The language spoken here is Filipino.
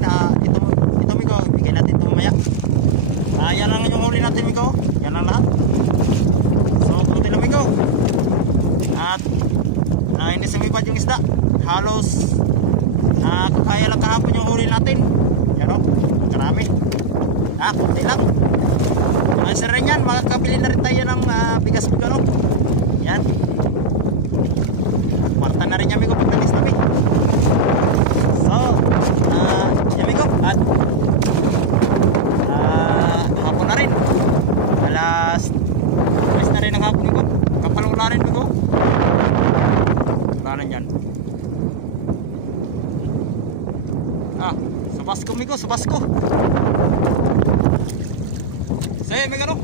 natin. Ito Miko, bigay natin ito mamaya. Yan lang yung huli natin Miko. Yan lang lahat. So puti lang Miko. At hindi sumipad yung isda. Halos kaya lang kahapon yung huli natin. Yan o, karami. Kunti lang. Sir rin yan, makakabili na rin tayo ng bigas Miko no. Yan. Kwarta na rin yan Miko pag nalis namin. So yan Miko. At hapon na rin. Alas na rin ang hapon Miko. Kapal wala rin Miko. Wala rin yan. Subasko Miko, subasko. Say Miko no.